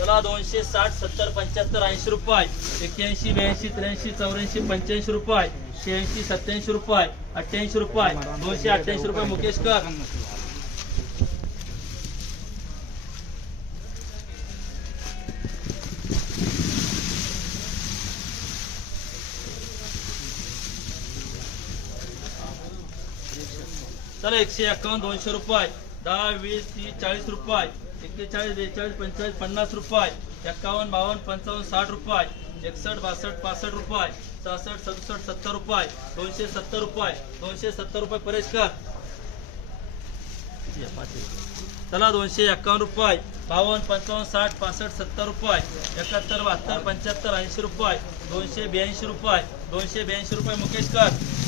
चला दोनशे साठ सत्तर पंच्याहत्तर ऐंशी रुपये. एक्क्याऐंशी ब्याऐंशी त्र्याऐंशी चौऱ्याऐंशी पंच्याऐंशी रुपये. शहाऐंशी सत्याऐंशी रुपये. अठ्ठ्याऐंशी रुपये. दोनशे अठ्ठ्याऐंशी रुपये मुकेश कर. चला एकशे एक्कावन्न दोनशे रुपये. दहा वीस तीस चाळीस रुपये. एक्केचाळीस बेचाळीस पंचेचाळीस पन्नास रुपये. एक्कावन्न बावन्न पंचावन्न साठ रुपये. एकसष्ट बासष्ट पासष्ट रुपये. सहासष्ट सदुसष्ट सत्तर रुपये. दोनशे सत्तर रुपये. दोनशे सत्तर रुपये परेश कर. चला दोनशे एक्कावन्न रुपये. बावन्न पंचावन्न साठ पासष्ट सत्तर रुपये. एकाहत्तर बहात्तर पंच्याहत्तर ऐंशी रुपये. दोनशे ब्याऐंशी रुपये. दोनशे ब्याऐंशी रुपये मुकेश कर.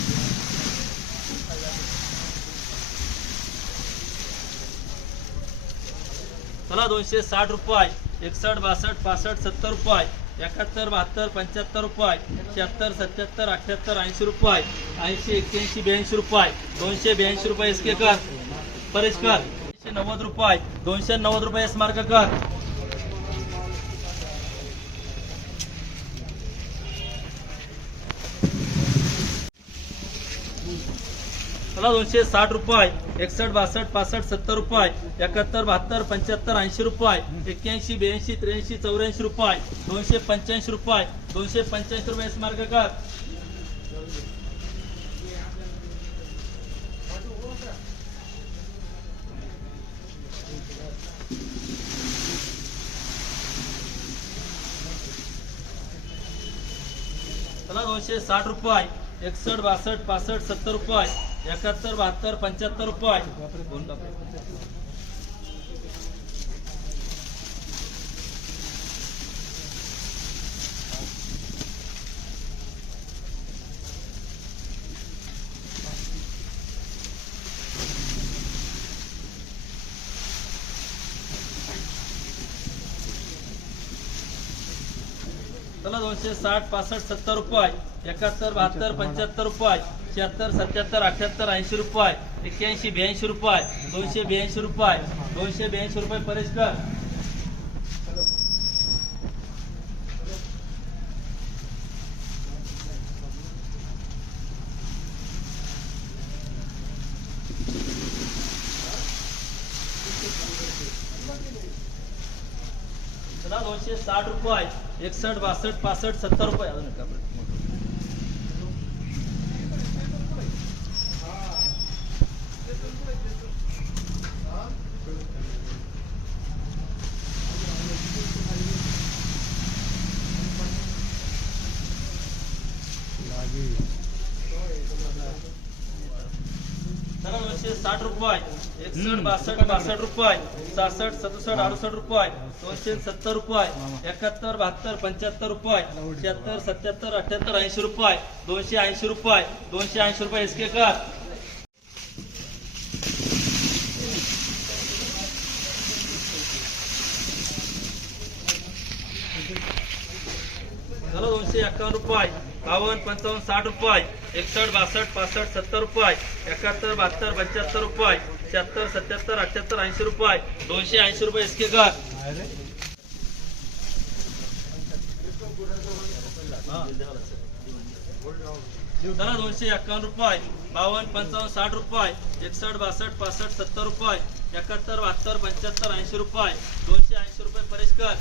चला दोनशे साठ रुपये एकसष्ट बासष्ट पासष्ट सत्तर रुपये एकाहत्तर बहात्तर पंच्याहत्तर रुपये शहात्तर सत्याहत्तर अठ्ठ्याहत्तर ऐंशी रुपये ऐंशी एक्क्याऐंशी ब्याऐंशी रुपये दोनशे ब्याऐंशी रुपये एस के कर परेश कर दोनशे नव्वद रुपये दोनशे नव्वद रुपये एस मार्क कर. मला दोनशे साठ रुपये एकसष्ट बासष्ट पासष्ट सत्तर रुपये एकाहत्तर बहात्तर पंच्याहत्तर ऐंशी रुपये एक्क्याऐंशी ब्याऐंशी त्र्याऐंशी चौऱ्याऐंशी रुपये दोनशे पंच्याऐंशी रुपये दोनशे पंच्याऐंशी रुपये एस मार्क कर. मला दोनशे साठ रुपये एकसष्ट बासष्ट पासष्ट सत्तर रुपये एकाहत्तर बहात्तर पंच्याहत्तर रुपये चला दोनशे साठ पासष्ट सत्तर रुपये एकाहत्तर बहात्तर पंच्याहत्तर रुपये शहात्तर सत्याहत्तर अठ्याहत्तर ऐंशी रुपये एक्क्याऐंशी ब्याऐंशी रुपये दोनशे ब्याऐंशी रुपये दोनशे ब्याऐंशी रुपये परेश कर. चला दोनशे साठ रुपये एकसठ बासष्ट पासष्ट सत्तर रुपये अजून एका परत. चला दोनशे साठ रुपये. एकसष्ट बासष्ट बासष्ट रुपये. सहासष्ट सदुसष्ट अडुसष्ट रुपये. दोनशे सत्तर रुपये. एकाहत्तर बहात्तर पंच्याहत्तर रुपये. शहात्तर सत्याहत्तर अठ्याहत्तर ऐंशी रुपये. दोनशे ऐंशी रुपये. दोनशे ऐंशी रुपये एस के कर. चला एक्कावन्न रुपये बावन्न पंचावन्न साठ रुपये एकसष्ट बासष्ट पासष्ट सत्तर रुपये एकाहत्तर बहात्तर पंच्याहत्तर रुपये शहात्तर सत्याहत्तर अठ्याहत्तर ऐंशी रुपये दोनशे ऐंशी रुपये इसके कर चला दोनशे एक्कावन्न रुपये बावन्न पंचावन्न साठ रुपये एकसष्ट बासष्ट पासष्ट सत्तर रुपये एकाहत्तर बहात्तर पंच्याहत्तर ऐंशी रुपये दोनशे ऐंशी रुपये परेश कर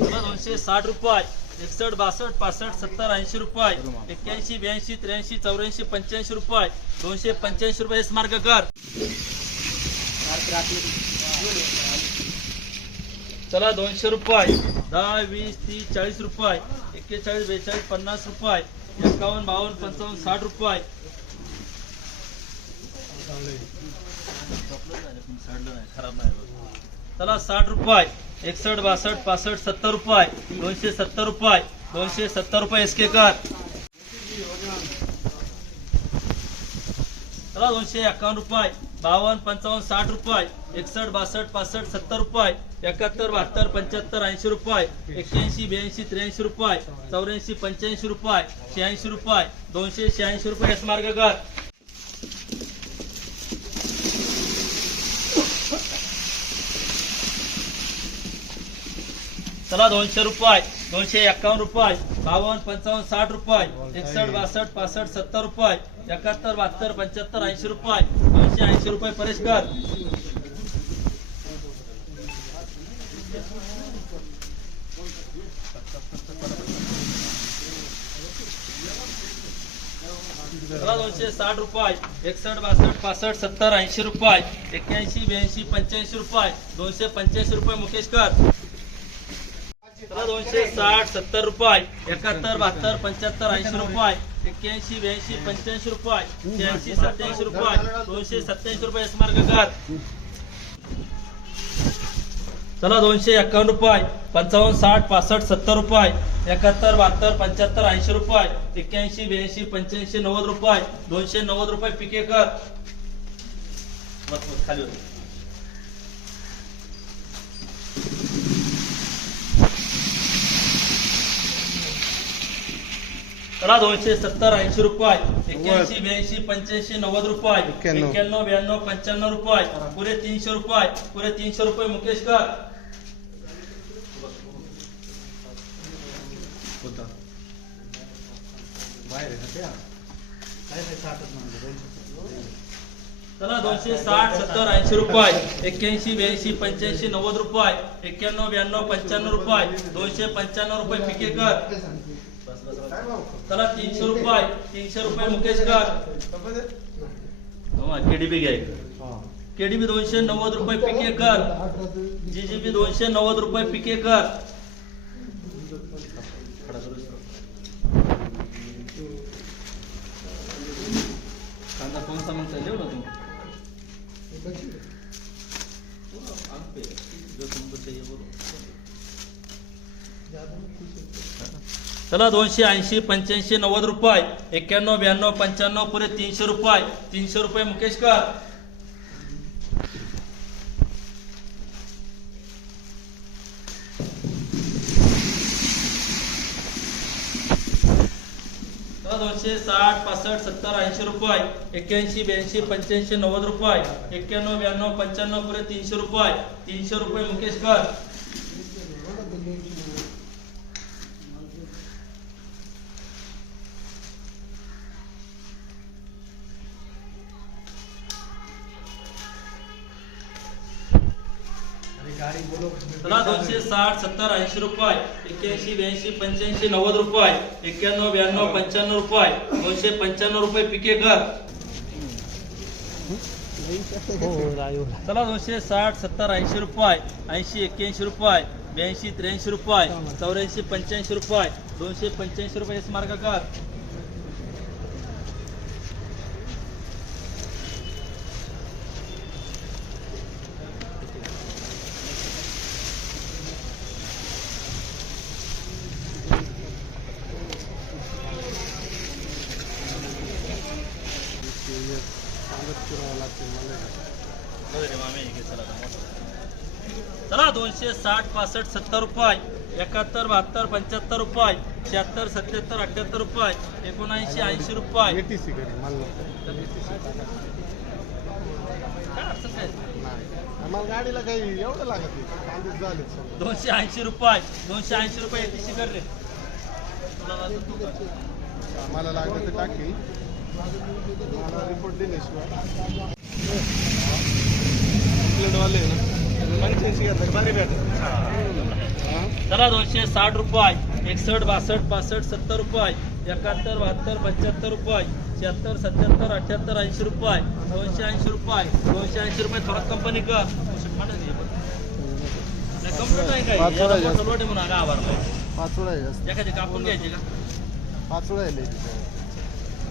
चला दोनशे साठ रुपये एकसष्ट बासष्ट पासष्ट सत्तर ऐंशी रुपये एक्क्याऐंशी ब्याऐंशी त्र्याऐंशी चौऱ्याऐंशी पंच्याऐंशी रुपये दोनशे पंच्याऐंशी रुपये स्मार्क कर. चला दोनशे रुपये दहा वीस तीस चाळीस रुपये एक्केचाळीस बेचाळीस पन्नास रुपये एकावन्न बावन्न पंचावन्न साठ रुपये. चला साठ रुपये. एकसष्ट बासष्ट पासष्ट सत्तर रुपये. दोनशे सत्तर रुपये. दोनशे सत्तर रुपये एस के कर. चला दोनशे एक्कावन्न रुपये. बावन्न पंचावन्न साठ रुपये. एकसष्ट बासष्ट पासष्ट सत्तर रुपये. एकाहत्तर बहात्तर पंच्याहत्तर ऐंशी रुपये. एक्क्याऐंशी ब्याऐंशी त्र्याऐंशी रुपये. चौऱ्याऐंशी पंच्याऐंशी रुपये. शहाऐंशी रुपये. दोनशे शहाऐंशी रुपये एस मार्ग कर. चला दोनशे रुपये दोनशे एक्कावन्न रुपये बावन्न पंचावन्न साठ रुपये एकसष्ट बासष्ट पासष्ट सत्तर रुपये एकाहत्तर बहात्तर पंच्याहत्तर ऐंशी रुपये दोनशे ऐंशी रुपये परेश कर. दोनशे साठ रुपये एकसष्ट बासष्ट पासष्ट सत्तर ऐंशी रुपये एक्क्याऐंशी ब्याऐंशी पंच्याऐंशी रुपये दोनशे पंच्याऐंशी रुपये मुकेश कर. दोनशे साठ सत्तर रुपये. एकाहत्तर बहात्तर पंच्याहत्तर ऐंशी रुपये. एक्क्याऐंशी ब्याऐंशी पंच्याऐंशी रुपये. शहाऐंशी सत्याऐंशी रुपये. दोनशे सत्याऐंशी रुपये स्मार्क कर चला दोनशे एक्कावन्न रुपये. पंचावन्न साठ पासष्ट सत्तर रुपये. एकाहत्तर बहात्तर पंच्याहत्तर ऐंशी रुपये. एक्क्याऐंशी ब्याऐंशी पंच्याऐंशी नव्वद रुपये. दोनशे नव्वद रुपये पिके कर. खाली होते. चला दोनशे सत्तर ऐंशी रुपये एक्क्याऐंशी ब्याऐंशी पंच्याऐंशी नव्वद रुपये एक्क्याण्णव. ब्याण्णव पंच्याण्णव रुपये पुरे तीनशे रुपये पुरे तीनशे रुपये मुकेश कर. चला दोनशे साठ सत्तर ऐंशी रुपये एक्क्याऐंशी ब्याऐंशी पंच्याऐंशी नव्वद रुपये एक्क्याण्णव ब्याण्णव पंच्याण्णव रुपये दोनशे पंच्याण्णव रुपये पिके कर. चला तीनशे रुपये तीनशे रुपये मुकेश कर. केडीबी घ्याय केडीबी दोनशे नव्वद रुपये पिके कर. जीजीबी दोनशे नव्वद रुपये पिके कर. कांदा कोणता मग चालले ना तू जो तुमको चाहिए बोलो चला दोनशे ऐंशी, पंच्याऐंशी, नव्वद रुपये, एक्क्याण्णव, ब्याण्णव, पंच्याण्णव, पुरे तीनशे रुपये. तीनशे रुपये, मुकेश कर. दोनशे साठ, पासष्ट, सत्तर, ऐंशी रुपये, एक्क्याऐंशी, ब्याऐंशी, पंच्याऐंशी, नव्वद रुपये, एक्क्याण्णव, ब्याण्णव, पंच्याण्णव, पुरे तीनशे रुपये. तीनशे रुपये, मुकेश कर. चला दोनशे साठ सत्तर ऐंशी रुपये एक्क्याऐंशी ब्याऐंशी पंच्याऐंशी नव्वद रुपये एक्क्याण्णव ब्याण्णव पंच्याण्णव रुपये दोनशे पंच्याण्णव रुपये पिके कर. चला दोनशे साठ सत्तर ऐंशी रुपये ऐंशी एक्क्याऐंशी रुपये ब्याऐंशी त्र्याऐंशी रुपये चौऱ्याऐंशी पंच्याऐंशी रुपये दोनशे पंच्याऐंशी रुपये स्मारक कर. सांगत फिरावं लागते मला चला दोनशे साठ पासष्ट सत्तर रुपये एकाहत्तर बहात्तर पंच्याहत्तर रुपये शहात्तर सत्याहत्तर अठ्याहत्तर रुपये एकोणऐंशी ऐंशी रुपये. एटीसी करी आम्हाला गाडीला काही एवढं लागत नाही कांदेच झाले सगळे दोनशे ऐंशी रुपये दोनशे ऐंशी रुपये एटीसी कर रे. तुला लागलं तू कर. आम्हाला लागलं तर मला रिपोर्ट दिल्याशिवाय पंच्याऐंशी बरे चला दोनशे साठ रुपये एकसष्ट बासष्ट पासष्ट सत्तर रुपये एकाहत्तर बहात्तर पंच्याहत्तर रुपये शहात्तर सत्याहत्तर अठ्याहत्तर ऐंशी रुपये दोनशे ऐंशी रुपये दोनशे ऐंशी रुपये थोडा कंपनी का. कंप्लीट आहे काय? म्हणून जास्त. एखादी कापून घ्यायची का? पाच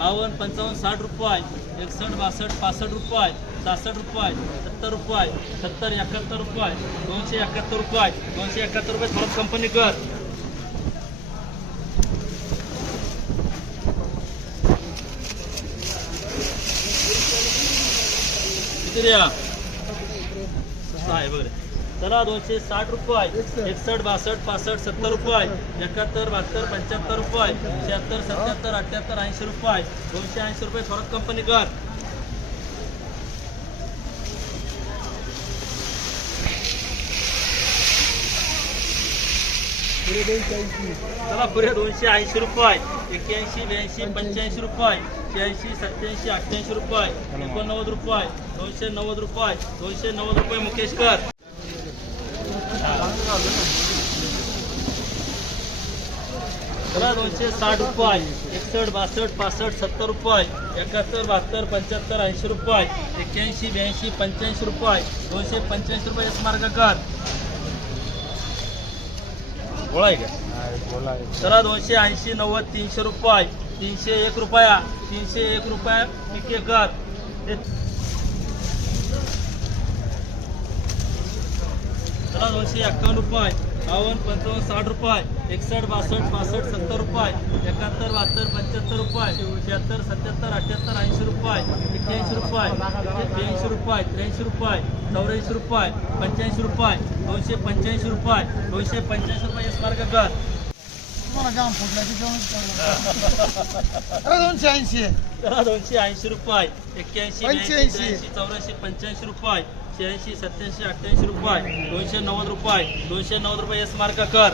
बावन्न पंचावन्न साठ रुपये एकसष्ट बासष्ट पासष्ट रुपये सहासष्ट रुपये सत्तर रुपये सत्तर एकाहत्तर रुपये दोनशे एकाहत्तर रुपये दोनशे एकाहत्तर रुपये परत कंपनी कर. किती द्या? सहा आहे बरं चला दोनशे साठ रुपये एकसठ बासष्ट पासष्ट सत्तर रुपये एकाहत्तर बहात्तर पंच्याहत्तर रुपये शहात्तर सत्याहत्तर अठ्याहत्तर ऐंशी रुपये दोनशे ऐंशी रुपये फरक कंपनी कर. चला पुढे दोनशे ऐंशी रुपये एक्क्याऐंशी ब्याऐंशी पंच्याऐंशी. रुपये शहाऐंशी सत्याऐंशी अठ्ठ्याऐंशी रुपये एकोणनव्वद रुपये दोनशे नव्वद रुपये दोनशे नव्वद रुपये मुकेश कर. मला दोनशे साठ रुपये. एकसष्ट बासष्ट पासष्ट सत्तर रुपये. एकाहत्तर बहात्तर पंच्याहत्तर ऐंशी रुपये. एक्क्याऐंशी ब्याऐंशी पंच्याऐंशी रुपये. दोनशे पंच्याऐंशी रुपये मार्ग कर गोळा आहे का? चला दोनशे ऐंशी नव्वद तीनशे रुपये. तीनशे एक रुपया. तीनशे एक रुपया पिके कर. चला दोनशे एक्कावन्न रुपये. बावन्न पंचावन्न साठ रुपये. एकसष्ट बासष्ट पासष्ट सत्तर रुपये. एकाहत्तर बहात्तर पंच्याहत्तर रुपये. शहात्तर सत्याहत्तर अठ्याहत्तर ऐंशी रुपये. एक्क्याऐंशी रुपये. ब्याऐंशी रुपये त्र्याऐंशी रुपये चौऱ्याऐंशी रुपये पंच्याऐंशी रुपये दोनशे पंच्याऐंशी रुपये दोनशे पंच्याऐंशी रुपये स्मारक कर. दोनशे ऐंशी. दोनशे ऐंशी रुपये. एक्क्याऐंशी चौऱ्याऐंशी पंच्याऐंशी रुपये. शहाऐंशी सत्याऐंशी अठ्ठ्याऐंशी रुपये दोनशे नव्वद रुपये दोनशे नव्वद रुपये एस मार्क कर.